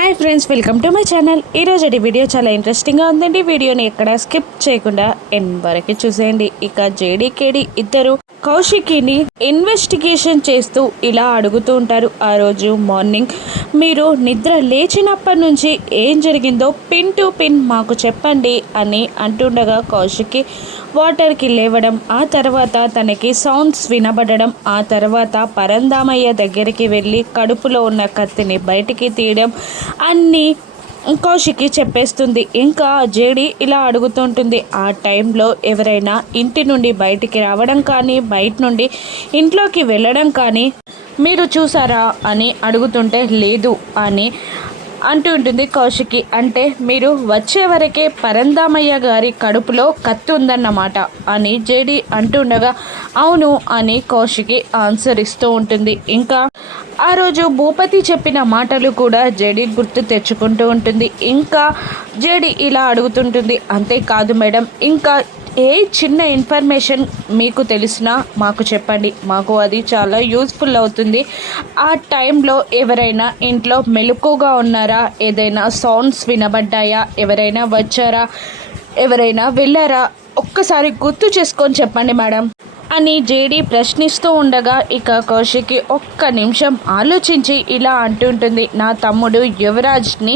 Hi friends, welcome to my channel. ఈరోజు video చాలా ఇంట్రెస్టింగ్గా ఉందండి. వీడియోని ఎక్కడ స్కిప్ చేయకుండా ఎండ్ వరకు చూసేయండి. ఇక జేడీకేడి ఇద్దరు కౌశికిని ఇన్వెస్టిగేషన్ చేస్తూ ఇలా అడుగుతూ ఉంటారు. ఆ రోజు మార్నింగ్ మీరు నిద్ర లేచినప్పటి నుంచి ఏం జరిగిందో పిన్ టు పిన్ మాకు చెప్పండి అని అంటుండగా కౌశికి వాటర్కి లేవడం, ఆ తర్వాత తనకి సౌండ్స్ వినబడడం, ఆ తర్వాత పరందామయ్య దగ్గరికి వెళ్ళి కడుపులో ఉన్న కత్తిని బయటికి తీయడం అన్నీ కౌశికి చెప్పేస్తుంది. ఇంకా జేడి ఇలా అడుగుతుంటుంది, ఆ టైంలో ఎవరైనా ఇంటి నుండి బయటికి రావడం కానీ బయట నుండి ఇంట్లోకి వెళ్ళడం కానీ మీరు చూసారా అని అడుగుతుంటే లేదు అని అంటూ ఉంటుంది కౌశికి. అంటే మీరు వచ్చే వరకే పరందామయ్య గారి కడుపులో కత్తి ఉందన్నమాట అని జేడి అంటుండగా అవును అని కౌశికి ఆన్సర్ ఇస్తూ ఉంటుంది. ఇంకా ఆ రోజు భూపతి చెప్పిన మాటలు కూడా జేడి గుర్తు తెచ్చుకుంటూ ఉంటుంది. ఇంకా జేడి ఇలా అడుగుతుంటుంది, అంతేకాదు మేడం, ఇంకా ఏ చిన్న ఇన్ఫర్మేషన్ మీకు తెలిసినా మాకు చెప్పండి, మాకు అది చాలా యూస్ఫుల్ అవుతుంది. ఆ టైంలో ఎవరైనా ఇంట్లో మెలకుగా ఉన్నారా, ఏదైనా సౌండ్స్ వినబడ్డాయా, ఎవరైనా వచ్చారా, ఎవరైనా వెళ్ళారా, ఒక్కసారి గుర్తు చేసుకొని చెప్పండి మేడం అని జేడి ప్రశ్నిస్తూ ఉండగా ఇక కౌశికి ఒక్క నిమిషం ఆలోచించి ఇలా అంటుంటుంది, నా తమ్ముడు యువరాజ్ని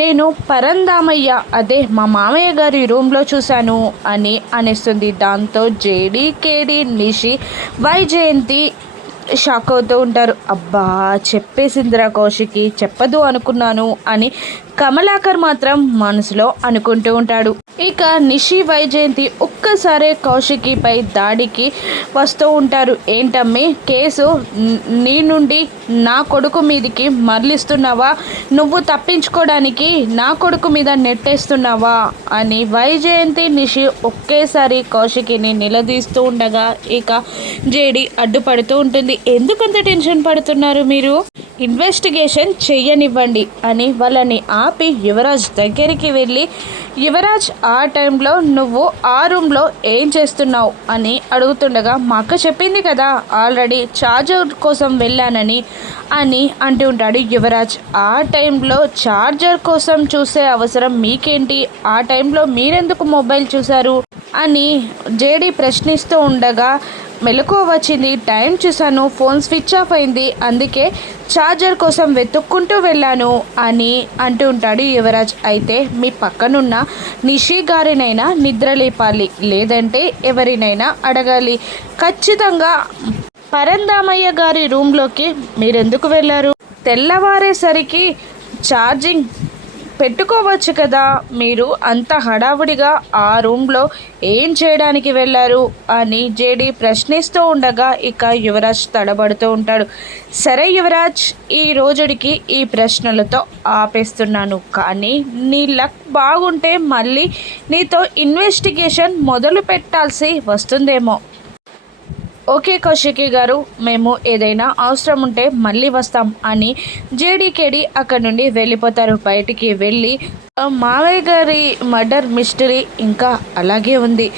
నేను పరందామయ్య అదే మా మామయ్య గారి రూమ్లో చూశాను అని అనేస్తుంది. దాంతో జేడి, కేడి, నిషి, వైజయంతి షాక్ అవుతూ ఉంటారు. అబ్బా చెప్పేసిందిరా కౌశికి, చెప్పదు అనుకున్నాను అని కమలాకర్ మాత్రం మనసులో అనుకుంటూ ఉంటాడు. ఇక నిషి, వైజయంతి ఒక్కసారే కౌశికిపై దాడికి వస్తూ ఉంటారు. ఏంటమ్మి కేసు నీ నుండి నా కొడుకు మీదికి మరలిస్తున్నావా, నువ్వు తప్పించుకోవడానికి నా కొడుకు మీద నెట్టేస్తున్నావా అని వైజయంతి, నిషి ఒకేసారి కౌశికిని నిలదీస్తూ ఉండగా ఇక జేడి అడ్డుపడుతూ ఉంటుంది. ఎందుకంత టెన్షన్ పడుతున్నారు మీరు, ఇన్వెస్టిగేషన్ చెయ్యనివ్వండి అని వాళ్ళని ఆపి యువరాజ్ దగ్గరికి వెళ్ళి, యువరాజ్ ఆ టైంలో నువ్వు ఆ రూమ్లో ఏం చేస్తున్నావు అని అడుగుతుండగా మా అక్క చెప్పింది కదా ఆల్రెడీ ఛార్జర్ కోసం వెళ్ళానని అని అంటూ ఉంటాడు యువరాజ్. ఆ టైంలో ఛార్జర్ కోసం చూసే అవసరం మీకేంటి, ఆ టైంలో మీరెందుకు మొబైల్ చూశారు అని జేడి ప్రశ్నిస్తూ ఉండగా మెలకువ వచ్చింది, టైం చూశాను, ఫోన్ స్విచ్ ఆఫ్ అయింది, అందుకే ఛార్జర్ కోసం వెతుక్కుంటూ వెళ్ళాను అని అంటూ ఉంటాడు యువరాజ్. అయితే మీ పక్కనున్న నిషి గారినైనా నిద్ర లేపాలి, లేదంటే ఎవరినైనా అడగాలి. ఖచ్చితంగా పరందామయ్య గారి రూమ్లోకి మీరెందుకు వెళ్ళారు, తెల్లవారేసరికి ఛార్జింగ్ పెట్టుకోవచ్చు కదా, మీరు అంత హడావుడిగా ఆ రూమ్లో ఏం చేయడానికి వెళ్ళారు అని జేడి ప్రశ్నిస్తూ ఉండగా ఇక యువరాజ్ తడబడుతూ ఉంటాడు. సరే యువరాజ్, ఈ రోజుడికి ఈ ప్రశ్నలతో ఆపేస్తున్నాను, కానీ నీ లక్ బాగుంటే మళ్ళీ నీతో ఇన్వెస్టిగేషన్ మొదలు పెట్టాల్సి వస్తుందేమో. ఓకే కౌశికి గారు, మేము ఏదైనా అవసరం ఉంటే మళ్ళీ వస్తాం అని జేడీకేడి అక్కడి నుండి వెళ్ళిపోతారు. బయటికి వెళ్ళి మావయ్య గారి మర్డర్ మిస్టరీ ఇంకా అలాగే ఉంది,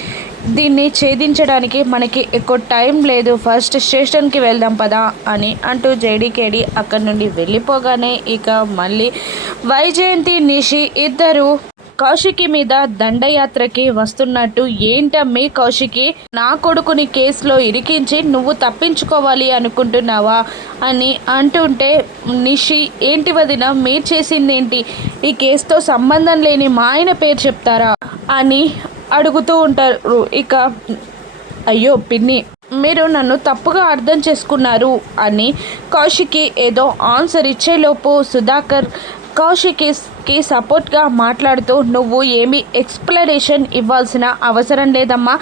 దీన్ని ఛేదించడానికి మనకి ఎక్కువ టైం లేదు, ఫస్ట్ స్టేషన్కి వెళ్దాం పదా అని అంటూ జేడీకేడి అక్కడి నుండి వెళ్ళిపోగానే ఇక మళ్ళీ వైజయంతి, నిషి ఇద్దరు కౌశికి మీద దండయాత్రకి వస్తున్నట్టు, ఏంటమ్మి కౌశికి, నా కొడుకుని కేసులో ఇరికించి నువ్వు తప్పించుకోవాలి అనుకుంటున్నావా అని అంటుంటే నిషి, ఏంటి వదిన మీరు చేసిందేంటి, ఈ కేసుతో సంబంధం లేని మా ఆయన పేరు చెప్తారా అని అడుగుతూ ఉంటారు. ఇక అయ్యో పిన్ని, మీరు నన్ను తప్పుగా అర్థం చేసుకున్నారు అని కౌశికి ఏదో ఆన్సర్ ఇచ్చేలోపు సుధాకర్ కౌశికి సపోర్ట్గా మాట్లాడుతూ, నువ్వు ఏమీ ఎక్స్ప్లెనేషన్ ఇవ్వాల్సిన అవసరం లేదమ్మా,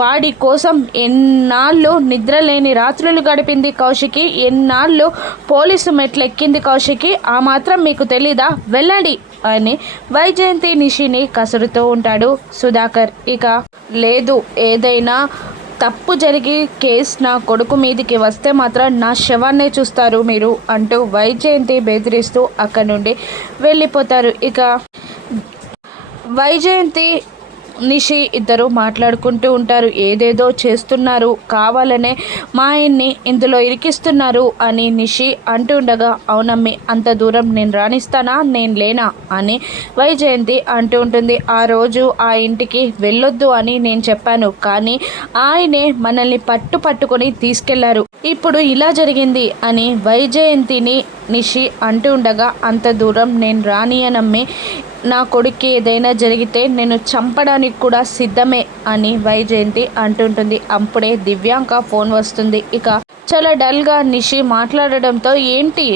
వాడి కోసం ఎన్నాళ్ళు నిద్రలేని రాత్రులు గడిపింది కౌశికి, ఎన్నాళ్ళు పోలీసు మెట్లు ఎక్కింది కౌశికి, ఆ మాత్రం మీకు తెలీదా, వెళ్ళండి అని వైజయంతి, నిషిని కసురుతూ ఉంటాడు సుధాకర్. ఇక లేదు, ఏదైనా తప్పు జరిగి కేసు నా కొడుకు మీదికి వస్తే మాత్రం నా శవాన్నే చూస్తారు మీరు అంటూ వైజయంతి బెదిరిస్తూ అక్కడి నుండి వెళ్ళిపోతారు. ఇక వైజయంతి నిషి ఇద్దరు మాట్లాడుకుంటూ ఉంటారు. ఏదేదో చేస్తున్నారు, కావాలనే మా ఆయన్ని ఇందులో ఇరికిస్తున్నారు అని నిషి అంటూ ఉండగా, అవునమ్మి అంత దూరం నేను రాణిస్తానా, నేను లేనా అని వైజయంతి అంటూ ఉంటుంది. ఆ రోజు ఆ ఇంటికి వెళ్ళొద్దు అని నేను చెప్పాను, కానీ ఆయనే మనల్ని పట్టుకొని తీసుకెళ్లారు. ఇప్పుడు ఇలా జరిగింది అని వైజయంతిని నిషి అంటూ ఉండగా, అంత దూరం నేను రానియనమ్మి, నా కొడుక్కి ఏదైనా జరిగితే నేను చంపడానికి కూడా సిద్ధమే అని వైజయంతి అంటుంటుంది. అప్పుడే దివ్యాంక ఫోన్ వస్తుంది. ఇక చాలా డల్గా నిషి మాట్లాడడంతో, ఏంటి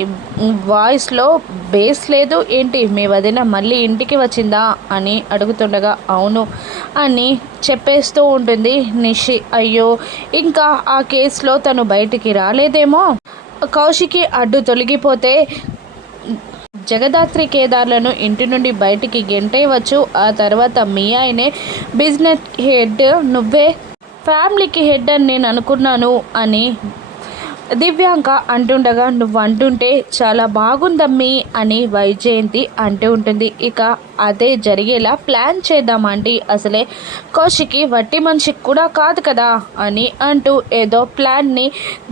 వాయిస్లో బేస్ లేదు ఏంటి, మీ వదిన మళ్ళీ ఇంటికి వచ్చిందా అని అడుగుతుండగా, అవును అని చెప్పేస్తూ ఉంటుంది నిషి. అయ్యో, ఇంకా ఆ కేసులో తను బయటికి రాలేదేమో, కౌశికి అడ్డు తొలగిపోతే జగదాత్రి కేదార్లను ఇంటి నుండి బయటికి గెంటేయవచ్చు. ఆ తర్వాత మీ ఆయనే బిజినెస్ హెడ్, నువ్వే ఫ్యామిలీకి హెడ్ అని నేను అనుకున్నాను అని దివ్యాంక అంటుండగా, నువ్వు అంటుంటే చాలా బాగుందమ్మీ అని వైజయంతి అంటూ ఉంటుంది. ఇక అదే జరిగేలా ప్లాన్ చేద్దామండి, అసలే కౌశికి వట్టి మనిషికి కూడా కాదు కదా అని అంటూ ఏదో ప్లాన్ని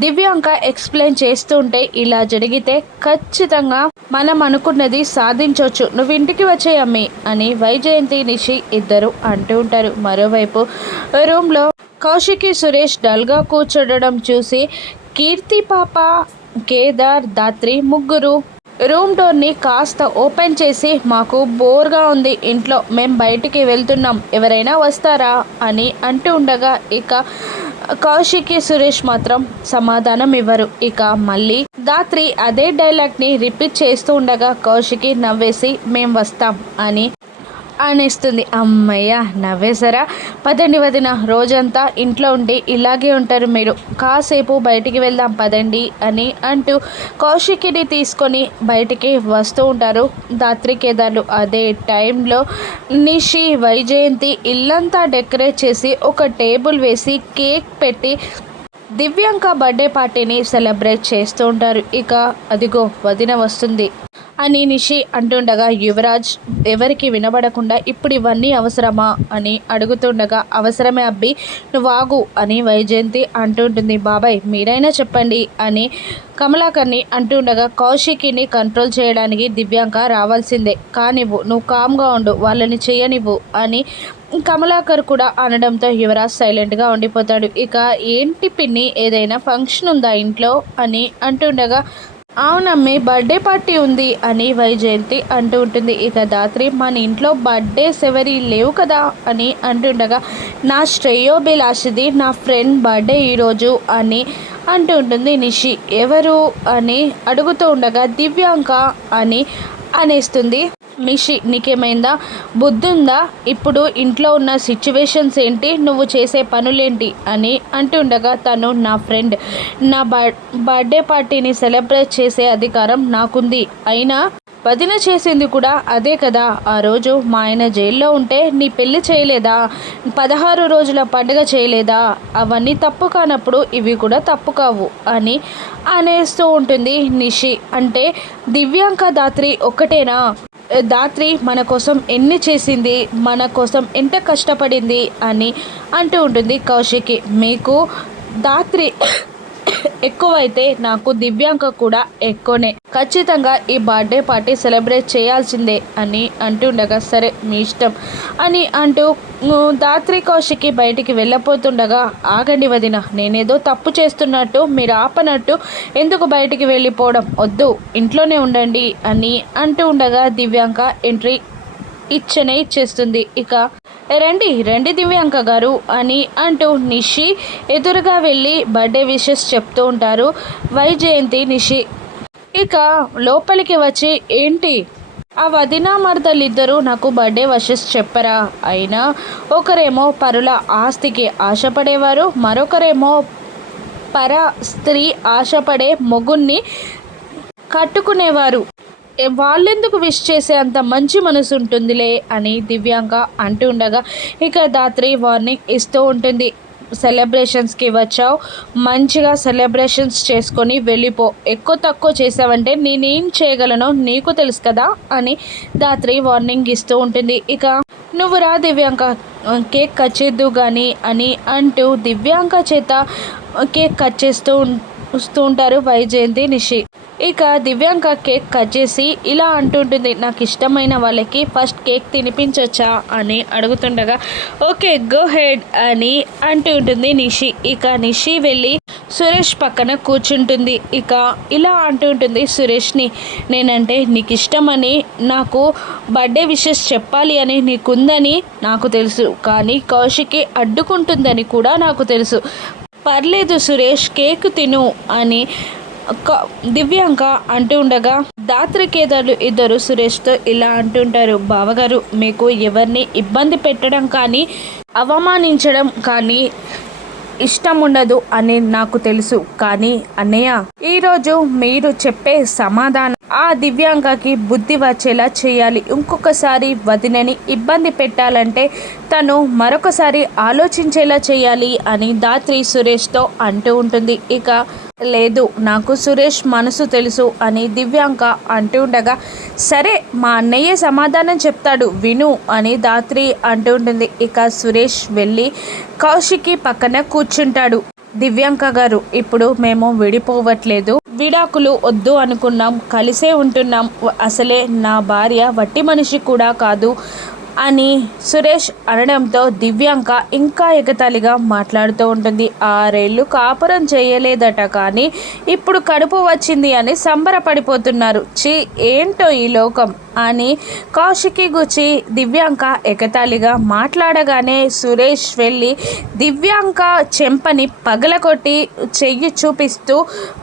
దివ్యాంక ఎక్స్ప్లెయిన్ చేస్తుంటే, ఇలా జరిగితే ఖచ్చితంగా మనం అనుకున్నది సాధించవచ్చు, నువ్వు ఇంటికి వచ్చేయమ్మి అని వైజయంతి నిషి ఇద్దరు అంటూ ఉంటారు. మరోవైపు రూమ్లో కౌశికి సురేష్ డల్గా కూర్చోడడం చూసి కీర్తి పాప, కేదార్, దాత్రి ముగ్గురు రూమ్ డోర్ని కాస్త ఓపెన్ చేసి, మాకు బోర్గా ఉంది ఇంట్లో, మేం బయటికి వెళ్తున్నాం, ఎవరైనా వస్తారా అని అంటూ ఉండగా, ఇక కౌశికి సురేష్ మాత్రం సమాధానం ఇవ్వరు. ఇక మళ్ళీ దాత్రి అదే డైలాగ్ని రిపీట్ చేస్తూ ఉండగా, కౌశికి నవ్వేసి మేం వస్తాం అని అనేస్తుంది. అమ్మయ్య, నవ్వేశారా, పదండి వదిన, రోజంతా ఇంట్లో ఉండి ఇలాగే ఉంటారు మీరు, కాసేపు బయటికి వెళ్దాం పదండి అని అంటూ కౌశికిని తీసుకొని బయటికి వస్తూ ఉంటారు దాత్రి కేదార్లు. అదే టైంలో నిషి, వైజయంతి ఇల్లంతా డెకరేట్ చేసి ఒక టేబుల్ వేసి కేక్ పెట్టి దివ్యాంక బర్త్డే పార్టీని సెలబ్రేట్ చేస్తూ ఉంటారు. ఇక అదిగో వదిన వస్తుంది అని నిషి అంటుండగా, యువరాజ్ ఎవరికి వినబడకుండా ఇప్పుడు ఇవన్నీ అవసరమా అని అడుగుతుండగా, అవసరమే అబ్బి, నువ్వు ఆగు అని వైజయంతి అంటుంటుంది. బాబాయ్ మీరైనా చెప్పండి అని కమలాకర్ని అంటుండగా, కౌశికిని కంట్రోల్ చేయడానికి దివ్యాంక రావాల్సిందే, కానివ్వు, నువ్వు కామ్గా ఉండు, వాళ్ళని చేయనివ్వు అని కమలాకర్ కూడా అనడంతో యువరాజ్ సైలెంట్గా ఉండిపోతాడు. ఇక ఏంటి పిన్ని, ఏదైనా ఫంక్షన్ ఉందా ఇంట్లో అని అంటుండగా, అవునమ్మి బర్త్డే పార్టీ ఉంది అని వైజయంతి అంటూ ఉంటుంది. ఇక దాత్రి, మన ఇంట్లో బర్త్డేస్ ఎవరి లేవు కదా అని అంటుండగా, నా శ్రేయోభిలాషిది నా ఫ్రెండ్ బర్త్డే ఈరోజు అని అంటూ ఉంటుంది నిషి. ఎవరు అని అడుగుతూ ఉండగా, దివ్యాంక అని అనేస్తుంది నిషి. నీకేమైందా, బుద్ధుందా, ఇప్పుడు ఇంట్లో ఉన్న సిచ్యువేషన్స్ ఏంటి, నువ్వు చేసే పనులేంటి అని అంటుండగా, తను నా ఫ్రెండ్, నా బర్త్డే పార్టీని సెలబ్రేట్ చేసే అధికారం నాకుంది, అయినా వదిన చేసింది కూడా అదే కదా, ఆ రోజు మా ఆయన జైల్లో ఉంటే నీ పెళ్లి చేయలేదా, 16 రోజుల పండుగ చేయలేదా, అవన్నీ తప్పు కానప్పుడు ఇవి కూడా తప్పు కావు అని అనేస్తూ ఉంటుంది నిషి. అంటే దివ్యాంక దాత్రి ఒక్కటేనా, దాత్రి మన కోసం ఎన్ని చేసింది, మన కోసం ఎంత కష్టపడింది అని అంటూ ఉంటుంది కౌశికి. మీకు దాత్రి ఎక్కువైతే నాకు దివ్యాంక కూడా ఎక్కువనే, ఖచ్చితంగా ఈ బర్త్డే పార్టీ సెలబ్రేట్ చేయాల్సిందే అని అంటుండగా, సరే మీ ఇష్టం అని అంటూ దాత్రి కౌశికి బయటికి వెళ్ళపోతుండగా, ఆగండి వదిన, నేనేదో తప్పు చేస్తున్నట్టు మీరు ఆపనట్టు ఎందుకు బయటికి వెళ్ళిపోవడం, వద్దు ఇంట్లోనే ఉండండి అని అంటూ ఉండగా, దివ్యాంక ఎంట్రీ ఇచ్చేస్తుంది. ఇక రండి రండి దివ్యాంక గారు అని అంటూ నిషి ఎదురుగా వెళ్ళి బర్త్డే విషెస్ చెప్తూ ఉంటారు వైజయంతి నిషి. ఇక లోపలికి వచ్చి, ఏంటి ఆ వదిన మరదలిద్దరూ నాకు బర్త్డే విషెస్ చెప్పరా, అయినా ఒకరేమో పరుల ఆస్తికి ఆశపడేవారు, మరొకరేమో పర స్త్రీ ఆశపడే మొగుణ్ణి కట్టుకునేవారు, వాళ్ళెందుకు విష్ చేసే అంత మంచి మనసు ఉంటుందిలే అని దివ్యాంక అంటూ ఉండగా, ఇక దాత్రి వార్నింగ్ ఇస్తూ ఉంటుంది. సెలబ్రేషన్స్కి వచ్చావు, మంచిగా సెలబ్రేషన్స్ చేసుకొని వెళ్ళిపో, ఎక్కువ తక్కువ చేసావంటే నేనేం చేయగలనో నీకు తెలుసు కదా అని దాత్రి వార్నింగ్ ఇస్తూ ఉంటుంది. ఇక నువ్వు రా దివ్యాంక, కేక్ కట్ చేద్దు కానీ అని అంటూ దివ్యాంక చేత కేక్ కట్ వస్తూ ఉంటారు వైజయంతి నిషి. ఇక దివ్యాంక కేక్ కట్ చేసి ఇలా అంటుంటుంది, నాకు ఇష్టమైన వాళ్ళకి ఫస్ట్ కేక్ తినిపించొచ్చా అని అడుగుతుండగా ఓకే గో హెడ్ అని అంటూ ఉంటుంది నిషి. ఇక నిషి వెళ్ళి సురేష్ పక్కన కూర్చుంటుంది. ఇక ఇలా అంటూ ఉంటుంది సురేష్ని, నేనంటే నీకు ఇష్టమని, నాకు బర్త్డే విషెస్ చెప్పాలి అని నీకుందని నాకు తెలుసు, కానీ కౌశికి అడ్డుకుంటుందని కూడా నాకు తెలుసు. పర్లేదు సురేష్ కేక్ తిను అని దివ్యాంక అంటూ ఉండగా దాత్రి కేదార్లు ఇద్దరు సురేష్తో ఇలా అంటుంటారు, బావగారు మీకు ఎవరిని ఇబ్బంది పెట్టడం కానీ అవమానించడం కానీ ఇష్టం ఉండదు అని నాకు తెలుసు, కానీ అన్నయ్య ఈరోజు మీరు చెప్పే సమాధానం ఆ దివ్యాంగకి బుద్ధి వచ్చేలా చేయాలి. ఇంకొకసారి వదినని ఇబ్బంది పెట్టాలంటే తను మరొకసారి ఆలోచించేలా చేయాలి అని దాత్రి సురేష్తో అంటూ ఉంటుంది. ఇక లేదు నాకు సురేష్ మనసు తెలుసు అని దివ్యాంక అంటూ ఉండగా సరే మా అన్నయ్య సమాధానం చెప్తాడు విను అని దాత్రి అంటూ ఉంటుంది. ఇక సురేష్ వెళ్ళి కౌశికి పక్కన కూర్చుంటాడు. దివ్యాంక గారు ఇప్పుడు మేము విడిపోవట్లేదు, విడాకులు వద్దు అనుకున్నాం, కలిసే ఉంటున్నాం, అసలే నా భార్య వట్టి మనిషి కూడా కాదు అని సురేష్ అనడంతో దివ్యాంక ఇంకా ఎగతాళిగా మాట్లాడుతూ ఉంటుంది. 6 ఏళ్ళు కాపురం చేయలేదట కానీ ఇప్పుడు కడుపు వచ్చింది అని సంబరపడిపోతున్నారు. ఏంటో ఈ లోకం అని కౌశికి గుచ్చి దివ్యాంక ఎగతాళిగా మాట్లాడగానే సురేష్ వెళ్ళి దివ్యాంక చెంపని పగలకొట్టి చెయ్యి చూపిస్తూ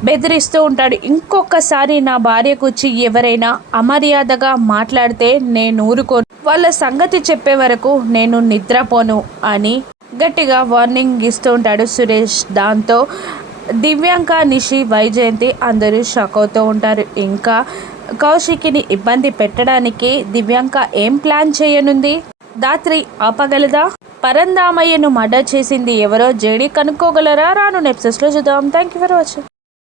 బెదిరిస్తూ ఉంటాడు. ఇంకొకసారి నా భార్య గుచ్చి ఎవరైనా అమర్యాదగా మాట్లాడితే నేను ఊరుకోను, వాళ్ళ సంగతి చెప్పే వరకు నేను నిద్రపోను అని గట్టిగా వార్నింగ్ ఇస్తూ ఉంటాడు సురేష్. దాంతో దివ్యాంక నిషి వైజయంతి అందరూ షాక్ అవుతూ ఉంటారు. ఇంకా కౌశికిని ఇబ్బంది పెట్టడానికి దివ్యాంక ఏం ప్లాన్ చేయనుంది? దాత్రి ఆపగలదా? పరందామయ్యను మర్డర్ చేసింది ఎవరో జేడీ కనుక్కోగలరా? రాను ఎపిసోడ్స్లో చూద్దాం. Thank you for watching.